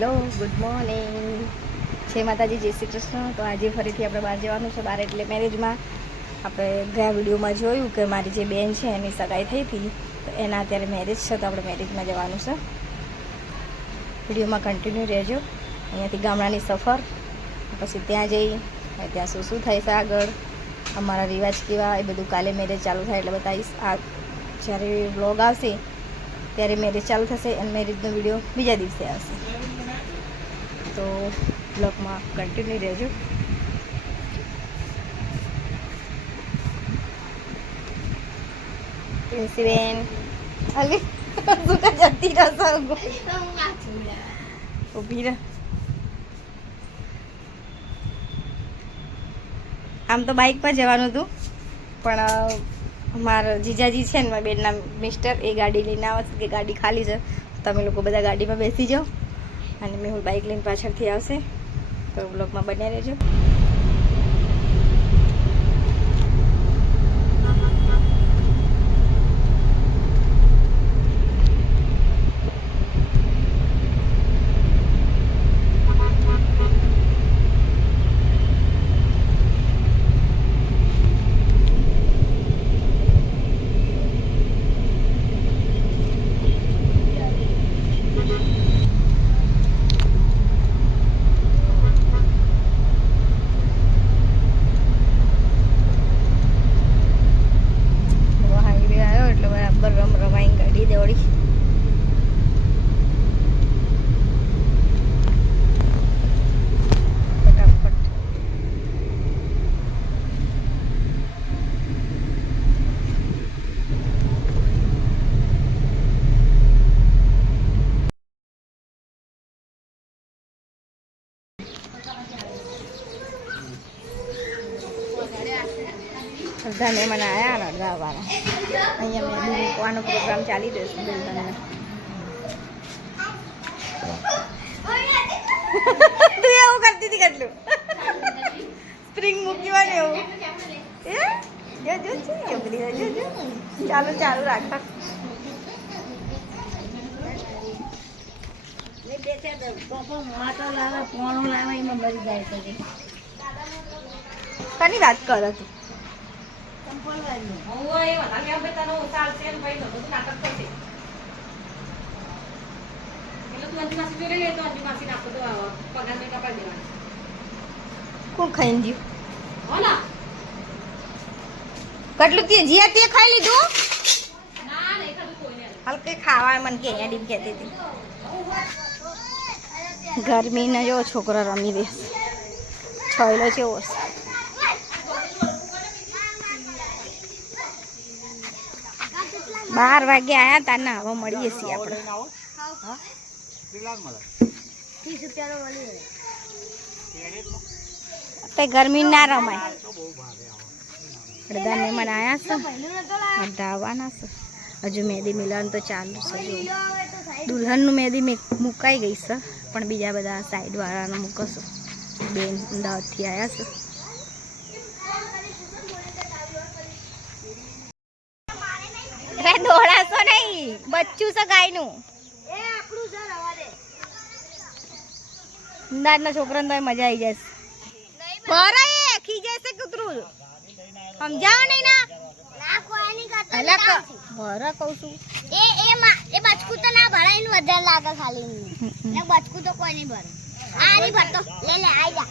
Hello good morning, જય માતાજી, જય શ્રી કૃષ્ણ. તો આજે ફરીથી આપણે બહાર જવાનું છે. બહાર એટલે મેરેજમાં આપણે ગયા વિડીયોમાં જોયું કે મારી જે બેન છે એની સગાઈ થઈ હતી, તો એના અત્યારે મેરેજ છે, તો આપણે મેરેજમાં જવાનું છે. વિડીયોમાં કન્ટિન્યુ રહેજો. અહીંયાથી ગામડાની સફર, પછી ત્યાં જઈ ત્યાં શું શું થાય છે આગળ, અમારા રિવાજ કેવા, એ બધું કાલે મેરેજ ચાલુ થાય એટલે બતાવીશ. આ જ્યારે વ્લોગ આવશે ત્યારે મેરેજ ચાલુ થશે અને મેરેજનો વિડીયો બીજા દિવસે આવશે, તો બ્લોગમાં કન્ટિન્યુ રહેજો. પ્રિન્સીબેન અલે સુકા જતી રસો ઊભી રહે. આમ તો બાઇક પર જવાનું હતું, પણ મારા જીજાજી છે ને મારા બેનના મિસ્ટર એ ગાડી લઈને આવે છે કે ગાડી ખાલી છે, તમે લોકો બધા ગાડીમાં બેસી જાઓ અને મેં બાઇક લઈને પાછળથી આવશે, તો બ્લોગમાં બન્યા રહેજો. અડધા મહેમાન આવ્યા ને અડધા આવવાના. અહીંયા મહેંદી મૂકવાનો પ્રોગ્રામ ચાલી રહ્યો છે. દુલ્હનને તું એવું કરતી હતી કેટલું સ્પ્રિંગ મૂકવાનું એવું ચાલુ ચાલુ રાખા. કની વાત કર તું? કોણ ખાઈ ગયું કેટલું? તે જીયા તે ખાઈ લીધું? હલકે ખાવા મને કે ડીમ કહેતી હતી. ગરમીને જો છોકરા રમી દે છોયલો છે એવો. 12 વાગે આયા તા ને હવે મળીએ છીએ આપણે. ગરમી ના રમાય. અડધા મહેમાન આવ્યા છે, અડધા આવવાના છે. હજુ મહેંદી મિલવાનું તો ચાલુ છે. જો દુલ્હનનું મહેંદી મુકાઈ ગઈ છે, પણ બીજા બધા સાઈડવાળાને મૂકશું. બેન અમદાવાદથી આવ્યા છે. દોડાશો નહીં, બચ્ચું છે ગાયનું. અમદાવાદના છોકરાને તો મજા આવી જશે. ખીજાય છે કૂતરું, સમજાવો નહીં ના. ભરા કહું છું એ બચકું તો ના ભરાય, એનું વધારે લાગે ખાલી. એ બચકું તો કોઈ નહીં ભરે. આ નહીં ભરતો, લે લે આઈ જા.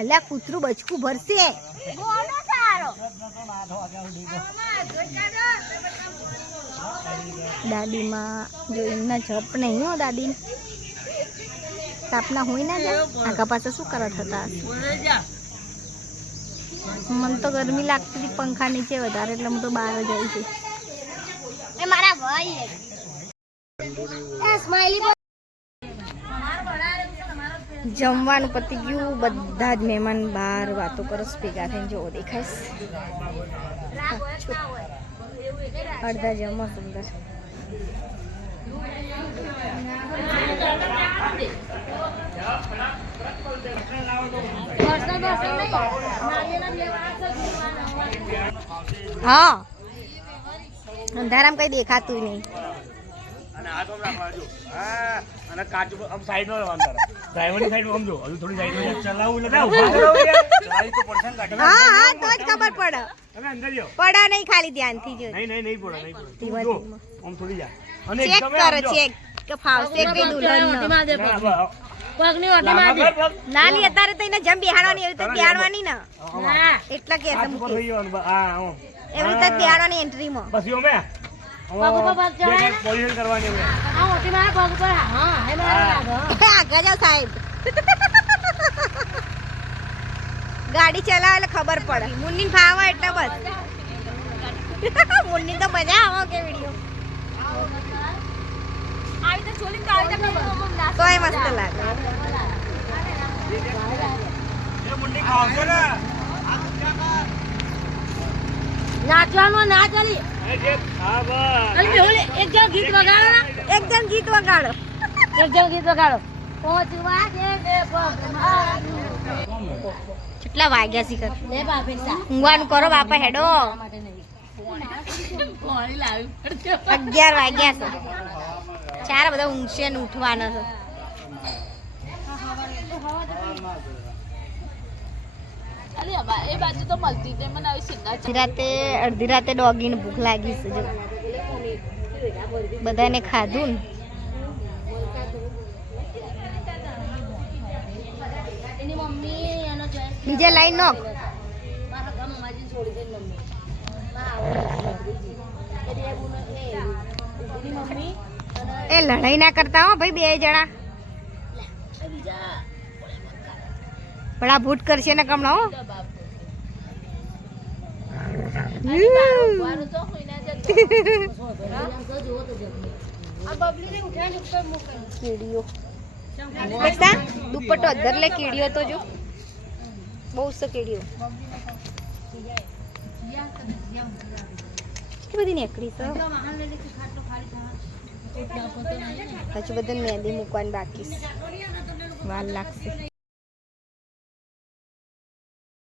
અલ્યા કૂતરું બચકું ભરશે. દાદીમાં જો એમના જપ નહીં હો. દાદી તાપના હોય ના જાય આગા પાસે શું કરત હતા. મને તો ગરમી લાગતી હતી પંખા નીચે વધારે, એટલે હું તો બહાર જઈ છું. મારા ભાઈ જમવાનું પતી ગયું. બધા જ મહેમાન બહાર વાતો કરસ ભેગા થઈને. જોવો દેખાઈશ. અડધા જમો સુંદર હા અંધારામાં કઈ દેખાતું નહીં. અને આ તો રાખજો. હા અને કાચ આમ સાઈડ નો રહેવાનું તારે. ડ્રાઈવરની સાઈડ સમજો. હજુ થોડી સાઈડ ચલાવું એટલે ઉભા રહો યાર. ગાડી તો પડશે ને ગાડી. હા હા તો જ ખબર પડે. તમે અંદર જાઓ. પડે નહીં ખાલી ધ્યાનથી જો. નહીં પડે તું જો. આમ થોડી જા. અને ચેક કરો ચેક કે ફાવશે કે દુલ્હન પગની ઓટી માં દે. નાલી અત્યારે તો એને જમ બિહાડવાની એવી તો બિહાડવાની ને. એટલા કે છે મુકે. હા એવી રીતે બિહાડવાની એન્ટ્રીમાં. બસ યો મે પગ ચડાય પોઝિશન કરવાની મે. આ ઓટી માં પગ પર હા હે મારા લાગો. આગળ જાઓ સાહેબ. ગાડી ચલાવે એટલે ખબર પડે. મુન્ની ભાવ એટલે બસ. મુન્ની તો મજા આવે કે વિડિયો. આવી તો ચોલી તો આવી તો તોય મસ્ત લાગે. એ મુંડી ખાવશે ને. નાચવાનું ના ચાલી. હા બસ. અલી હોલે એક જણ ગીત વગાડો ના. એક જણ ગીત વગાડો. પહોંચવા દે બે પગ. કેટલા વાગ્યા સી કર. લે બાપે સા. ઊંઘવાનું કરો બાપા હેડો. માટે નહીં. કોણી લાવી પડશે. 11 વાગ્યા છે. ચાર બધા ઊંઘશે ને ઉઠવાના છે. અલી અબા એ બાજુ તો મળતી તે મને આવી સિંગા. અડધી રાતે ડોગીને ભૂખ લાગી છે જો. બધાને ખાધું ને. એની મમ્મી એનો જોઈસ બીજા લાઈન નો મારા ગામ માજી છોડી દે મમ્મી. મમ્મી એ લડાઈ ના કરતા હો ભાઈ બે જણા. બડા ભૂટ કરશે ને કમણા હો. વારો તો હોઈ ના જતો. આ બબલી ને ઉઠાને ઉપર મૂકે. કીડીઓ બસા દુપટ્ટો અધર લે. કીડીઓ તો જો બહુ છે કીડીઓ. કેટલી બધી નીકળી છે. હજુ બધા મહેંદી મૂકવાની બાકી છે. વાર લાગશે.